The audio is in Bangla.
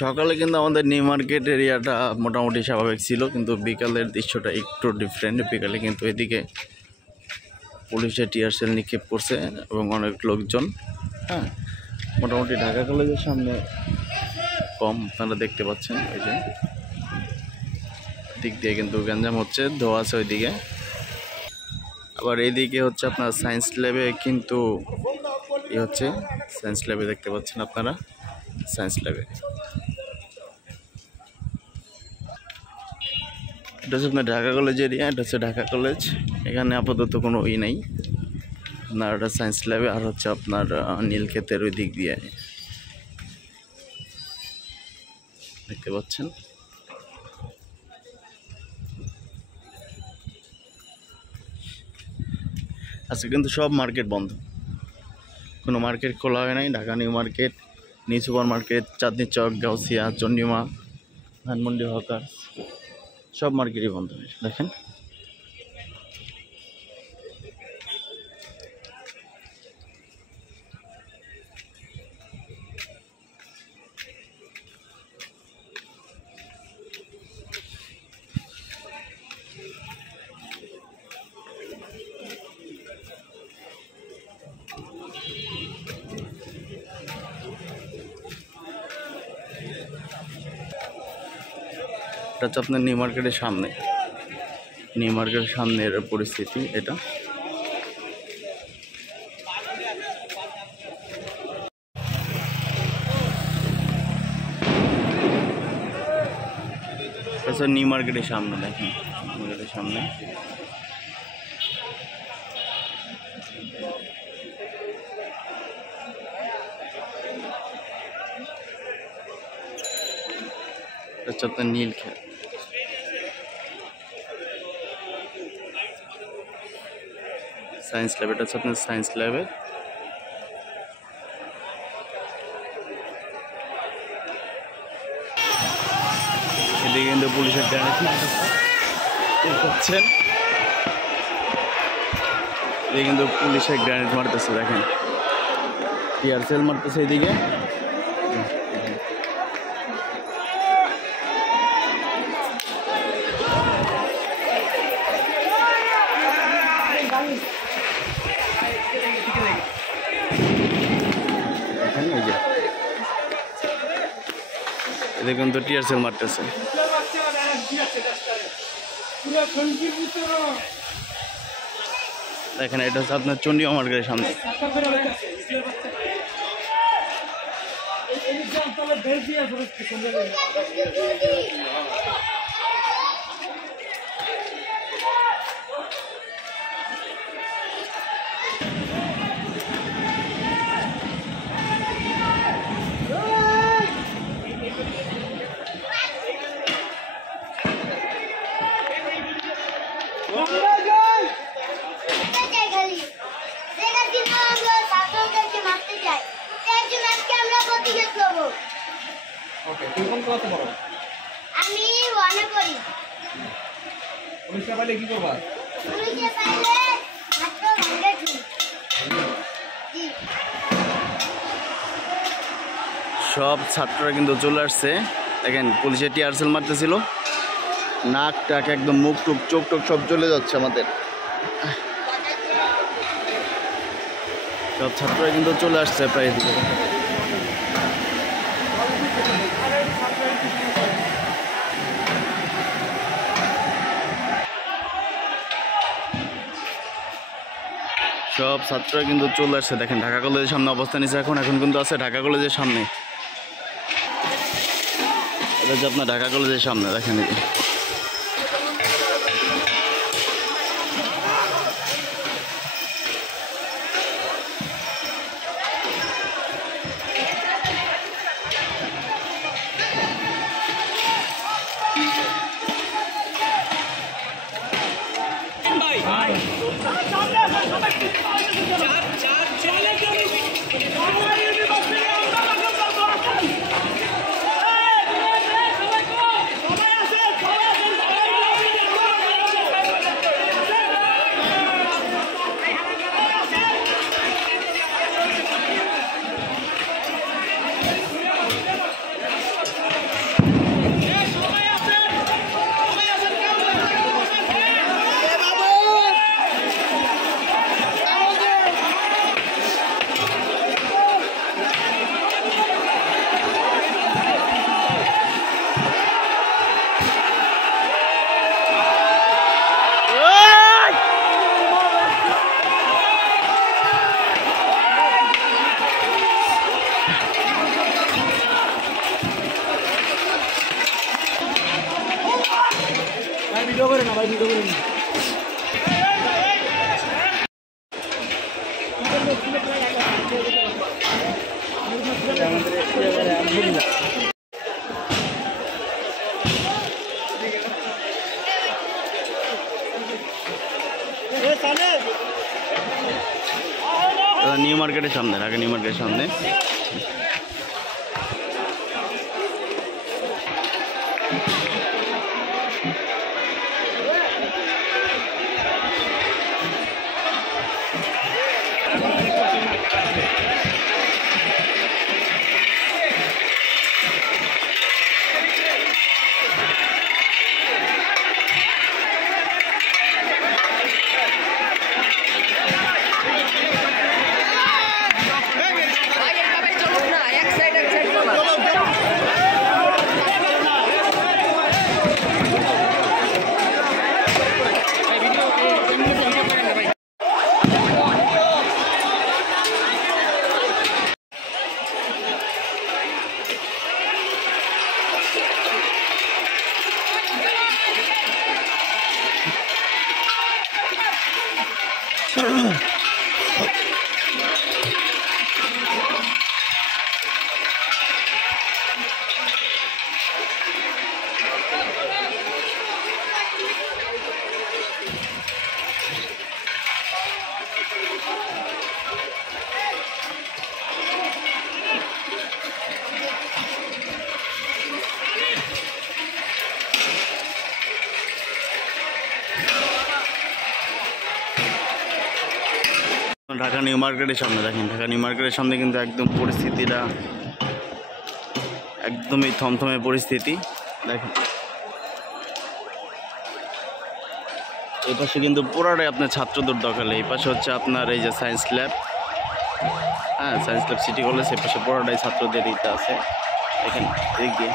সকালে কিন্তু আমাদের নিউ মার্কেট এরিয়াটা মোটামুটি স্বাভাবিক ছিল, কিন্তু বিকালের দৃশ্যটা একটু ডিফারেন্ট। বিকালে কিন্তু এদিকে পুলিশের টিয়ার সেল নিক্ষেপ করছে এবং অনেক লোকজন। হ্যাঁ, মোটামুটি ঢাকা কলেজের সামনে কম, আপনারা দেখতে পাচ্ছেন। ওই যে দিক দিয়ে কিন্তু গ্যাঞ্জাম হচ্ছে, ধোয়া আছে ওইদিকে। আবার এইদিকে হচ্ছে আপনার সায়েন্স ল্যাবে কিন্তু হচ্ছে, সায়েন্স ল্যাবে দেখতে পাচ্ছেন আপনারা, সায়েন্স ল্যাবে। এটা হচ্ছে আপনার ঢাকা কলেজ এরিয়া, এটা হচ্ছে ঢাকা কলেজ। এখানে আপাতত কোনো নেই আপনার, এটা সায়েন্স ল্যাবে। আর হচ্ছে আপনার নীলক্ষেতের ওই দিক দিয়ে দেখতে পাচ্ছেন। আজকে কিন্তু সব মার্কেট বন্ধ, কোনো মার্কেট খোলা হয় নাই। Dhaka new market, new super market, Chandni Chowk, Gausia, Chandima, Dhanmondi, hawker, সব মার্কেটই বন্ধ হয়েছে। দেখেন এটা হচ্ছে আপনার নিউ মার্কেটের সামনে, নিউ মার্কেটের সামনের পরিস্থিতি এটা। নিউ মার্কেটের সামনে দেখেন, মার্কেটের সামনে হচ্ছে আপনার নীলক্ষেত। সায়েন্স ল্যাব, এটা হচ্ছে আপনার সায়েন্স ল্যাবে। এদিকে কিন্তু পুলিশের গ্রেনেড মারতেছে, এদিকে কিন্তু পুলিশের গ্রেনেড মারতেছে, দেখেন টিয়ার সেল মারতেছে এদিকে। এদিকে কিন্তু টিয়ার সেল মারতেছে। দেখেন এটা হচ্ছে আপনার চন্ডিমা মার্কেটের সামনে। আমি ওয়ানে করি। পুলিশে পাইলে কি করবা? পুলিশে পাইলে মাত্র ভাঙে দিই। সব ছাত্ররা কিন্তু চলে আসছে। দেখেন পুলিশে টিয়ার সেল মারতেছিল, নাক টাক একদম, মুখ টুক চোখ টোক সব চলে যাচ্ছে আমাদের। সব ছাত্ররা কিন্তু চলে আসছে প্রায় এদিকে। সব ছাত্ররা কিন্তু চলে আসছে। দেখেন ঢাকা কলেজের সামনে অবস্থান নিচ্ছে এখন কিন্তু আছে ঢাকা কলেজের সামনে। এটা হচ্ছে আপনার ঢাকা কলেজের সামনে, দেখেন নিউ মার্কেটের সামনে, ঢাকা নিউ মার্কেটের সামনে। ঢাকা নিউ মার্কেটের সামনে দেখেন, ঢাকা নিউ মার্কেটের সামনে কিন্তু একদম পরিস্থিতিটা একদমই থমথমে পরিস্থিতি দেখেন। এই পাশে কিন্তু পুরাটাই আপনার ছাত্রদের দখলে। এই পাশে হচ্ছে আপনার এই যে সায়েন্স ল্যাব, হ্যাঁ সায়েন্স ল্যাব সিটি কলেজ, এই পাশে পুরাটাই ছাত্রদের ইতে আছে দেখেন, এদিক দিয়ে